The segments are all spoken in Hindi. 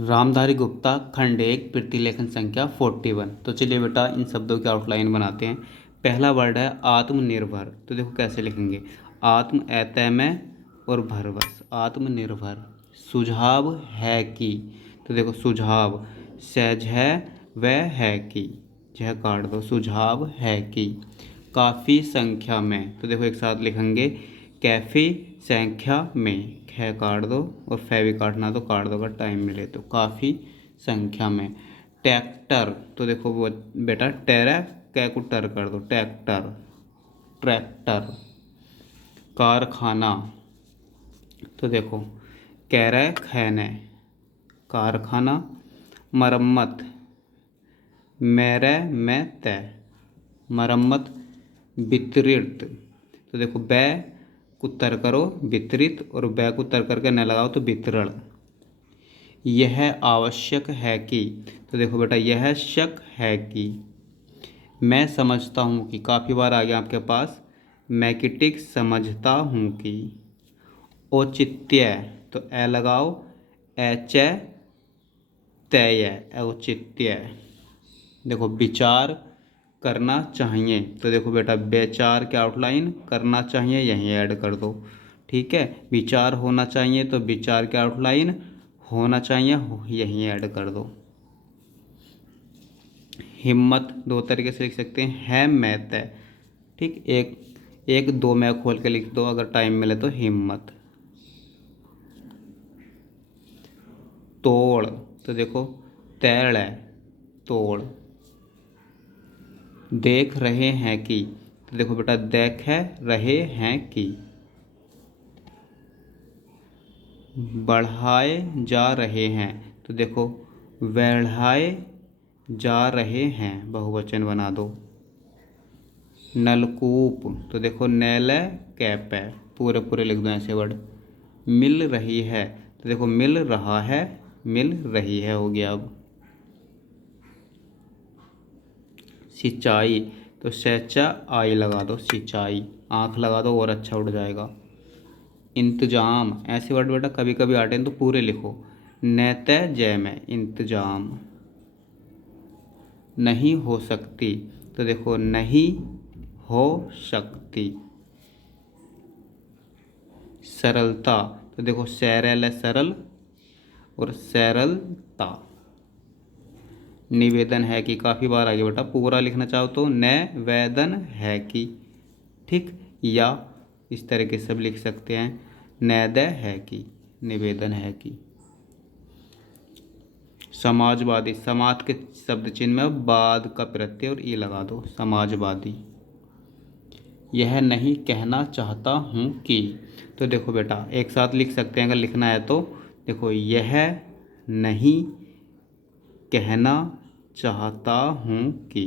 रामधारी गुप्ता खंड एक प्रतिलेखन संख्या 41। तो चलिए बेटा इन शब्दों की आउटलाइन बनाते हैं। पहला वर्ड है आत्मनिर्भर। तो देखो कैसे लिखेंगे, आत्म ऐतमय और भरवश, आत्मनिर्भर। सुझाव है कि, तो देखो सुझाव, सहज है वह है कि, यह काट दो, सुझाव है कि। काफ़ी संख्या में, तो देखो एक साथ लिखेंगे कैफ़ी संख्या में, ख काट दो और फै भी काटना तो काट दो अगर टाइम मिले तो। काफ़ी संख्या में। ट्रैक्टर, तो देखो वो बेटा टेरा कै को टर कर दो, ट्रैक्टर, ट्रैक्टर। कारखाना, तो देखो कैरे खैने, कारखाना। मरम्मत, मेरे में तय, मरम्मत। वितरित, तो देखो बै को तर करो वितरित और बै को तर करके न लगाओ तो वितरण। यह आवश्यक है कि, तो देखो बेटा यह शक है कि। मैं समझता हूँ कि, काफ़ी बार आ गया आपके पास, मैकेटिक समझता हूँ कि। औचित्य, तो ए लगाओ, एच तय, औचित्य। देखो विचार करना चाहिए, तो देखो बेटा विचार के आउटलाइन करना चाहिए यहीं ऐड कर दो, ठीक है। विचार होना चाहिए तो विचार के आउटलाइन होना चाहिए यहीं ऐड कर दो। हिम्मत दो तरीके से लिख सकते हैं, है मैं तय, ठीक। एक एक दो मैं खोल के लिख दो अगर टाइम मिले तो, हिम्मत। तोड़, तो देखो तैड़ है, तोड़। देख रहे हैं कि, तो देखो बेटा देख है रहे हैं कि। बढ़ाए जा रहे हैं, तो देखो बढ़ाए जा रहे हैं, बहुवचन बना दो। नलकूप, तो देखो नैल कैप है, पूरे पूरे लिख दो ऐसे वर्ड। मिल रही है, तो देखो मिल रहा है, मिल रही है हो गया अब। सिंचाई, तो सैचा आई लगा दो, सिंचाई, आँख लगा दो और अच्छा उड़ जाएगा। इंतजाम, ऐसे वर्ड बेटा कभी कभी आते हैं तो पूरे लिखो। नैतय जय में, इंतजाम। नहीं हो सकती, तो देखो नहीं हो सकती। सरलता, तो देखो सरल है सरल और सरलता। निवेदन है कि, काफ़ी बार आगे बेटा पूरा लिखना चाहो तो निवेदन है कि, ठीक। या इस तरह के सब लिख सकते हैं, नैदय है कि, निवेदन है कि। समाजवादी, समाज के शब्द चिन्ह में बाद का प्रत्यय और ई लगा दो, समाजवादी। यह नहीं कहना चाहता हूँ कि, तो देखो बेटा एक साथ लिख सकते हैं अगर लिखना है तो। देखो यह नहीं कहना चाहता हूँ कि।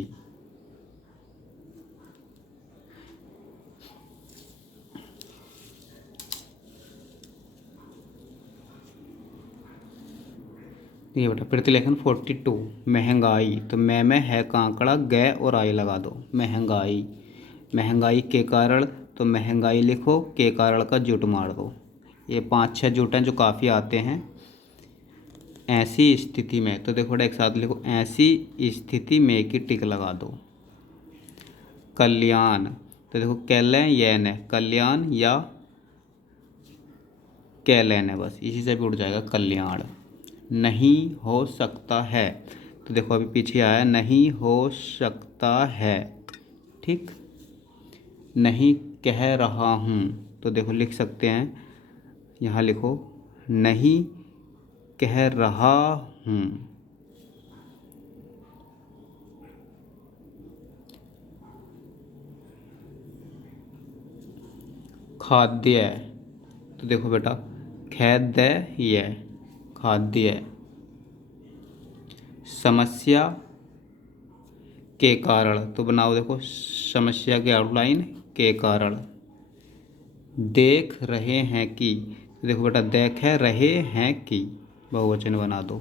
ये बेटा प्रतिलेखन 42। महंगाई, तो मैं में है कांकड़ा, गै और आई लगा दो, महंगाई। महंगाई के कारण, तो महंगाई लिखो, के कारण का जुट मार दो। ये 5-6 जुट हैं जो काफ़ी आते हैं। ऐसी स्थिति में, तो देखो एक साथ लिखो, ऐसी स्थिति में की टिक लगा दो। कल्याण, तो देखो कैलयन है, कल्याण या कैलैन है, बस इसी से भी उड़ जाएगा, कल्याण। नहीं हो सकता है, तो देखो अभी पीछे आया, नहीं हो सकता है, ठीक। नहीं कह रहा हूँ, तो देखो लिख सकते हैं, यहाँ लिखो नहीं कह रहा हूँ। खाद्य, तो देखो बेटा खाद्य, ये खाद्य। समस्या के कारण, तो बनाओ देखो समस्या के आउटलाइन, के कारण। देख रहे हैं कि, तो देखो बेटा देख रहे हैं कि, बहुवचन बना दो।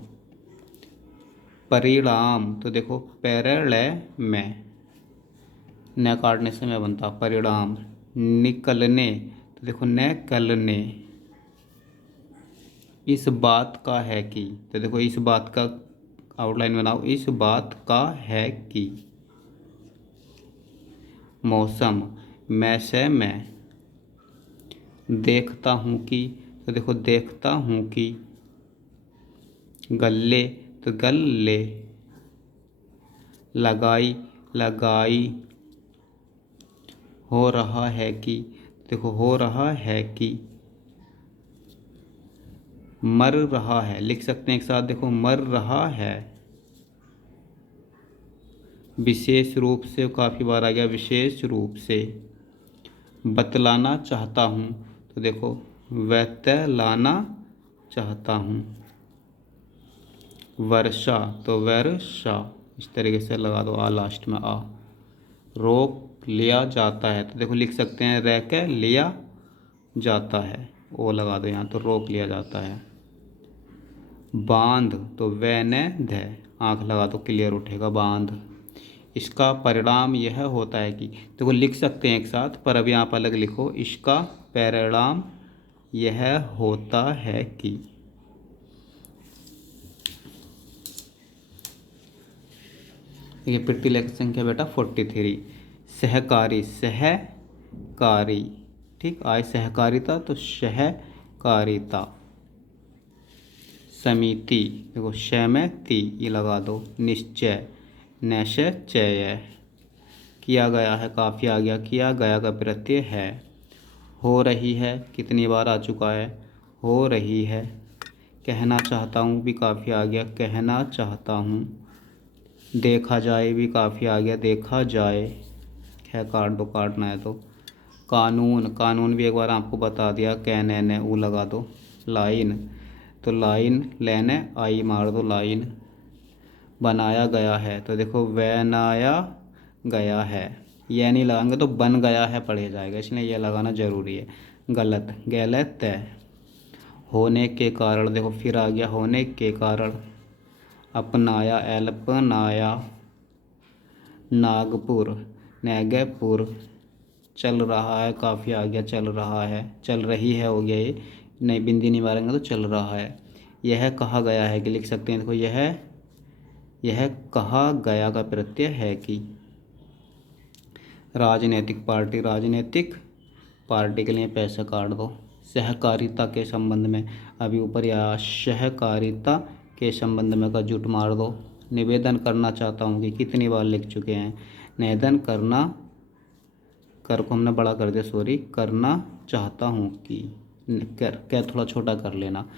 परिणाम, तो देखो पैरलय में, न काटने से मैं बनता, परिणाम। निकलने, तो देखो न कलने। इस बात का है कि, तो देखो इस बात का आउटलाइन बनाओ, इस बात का है कि। मौसम, मैं से मैं। देखता हूँ कि, तो देखो देखता हूँ कि। गल्ले, तो गल्ले। लगाई, लगाई। हो रहा है कि, देखो हो रहा है कि। मर रहा है, लिख सकते हैं एक साथ, देखो मर रहा है। विशेष रूप से, काफ़ी बार आ गया विशेष रूप से। बतलाना चाहता हूँ, तो देखो बतलाना चाहता हूँ। वर्षा, तो वर्षा। इस तरीके से लगा दो, आ लास्ट में आ। रोक लिया जाता है, तो देखो लिख सकते हैं रह के लिया जाता है, ओ लगा दो यहाँ, तो रोक लिया जाता है। बांध, तो वैन ध, आँख लगा दो क्लियर उठेगा बांध। इसका परिणाम यह होता है कि, देखो लिख सकते हैं एक साथ, पर अभी आप अलग लिखो। इसका परिणाम यह होता है कि। ये पिट्टी लेख संख्या बेटा 43। सहकारी, सहकारी। ठीक, आय सहकारिता, तो सहकारिता। समिति, देखो श में ती, ये लगा दो। निश्चय, निश्चय। किया गया है, काफ़ी आ गया, किया गया का प्रत्यय है। हो रही है, कितनी बार आ चुका है, हो रही है। कहना चाहता हूँ भी काफ़ी आ गया, कहना चाहता हूँ। देखा जाए भी काफ़ी आ गया, देखा जाए। है काट दो, काटना है तो। कानून, कानून भी एक बार आपको बता दिया, कहने ने ऊ लगा दो। लाइन, तो लाइन लेने आई मार दो, लाइन। बनाया गया है, तो देखो बनाया गया है। यह नहीं लगाएंगे तो बन गया है पढ़े जाएगा, इसलिए यह लगाना ज़रूरी है। गलत, गलत है। होने के कारण, देखो फिर आ गया होने के कारण। अपनाया, अपनाया। नागपुर, नागपुर। चल रहा है, काफ़ी आ गया, चल रहा है, चल रही है हो गया ये, नहीं बिंदी नहीं मारेंगे तो चल रहा है। यह कहा गया है कि, लिख सकते हैं देखो यह कहा गया का प्रत्यय है कि। राजनीतिक पार्टी, राजनीतिक पार्टी के लिए पैसा काट दो। सहकारिता के संबंध में, अभी ऊपर या सहकारिता के संबंध में का जुट मार दो। निवेदन करना चाहता हूँ कि, कितनी बार लिख चुके हैं। निवेदन करना, कर को हमने बड़ा कर दिया, सॉरी, करना चाहता हूँ कि। कर, क्या थोड़ा छोटा कर लेना।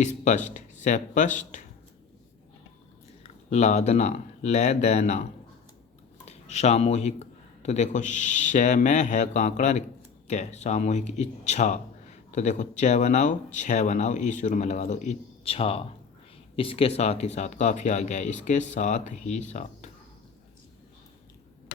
स्पष्ट, स्पष्ट। लादना, ले देना। सामूहिक, तो देखो श में है कांकड़ा कै, सामूहिक। इच्छा, तो देखो च बनाओ, छ बनाओ, ई सुर में लगा दो, इच्छा। इसके साथ ही साथ, काफ़ी आ गया है, इसके साथ ही साथ।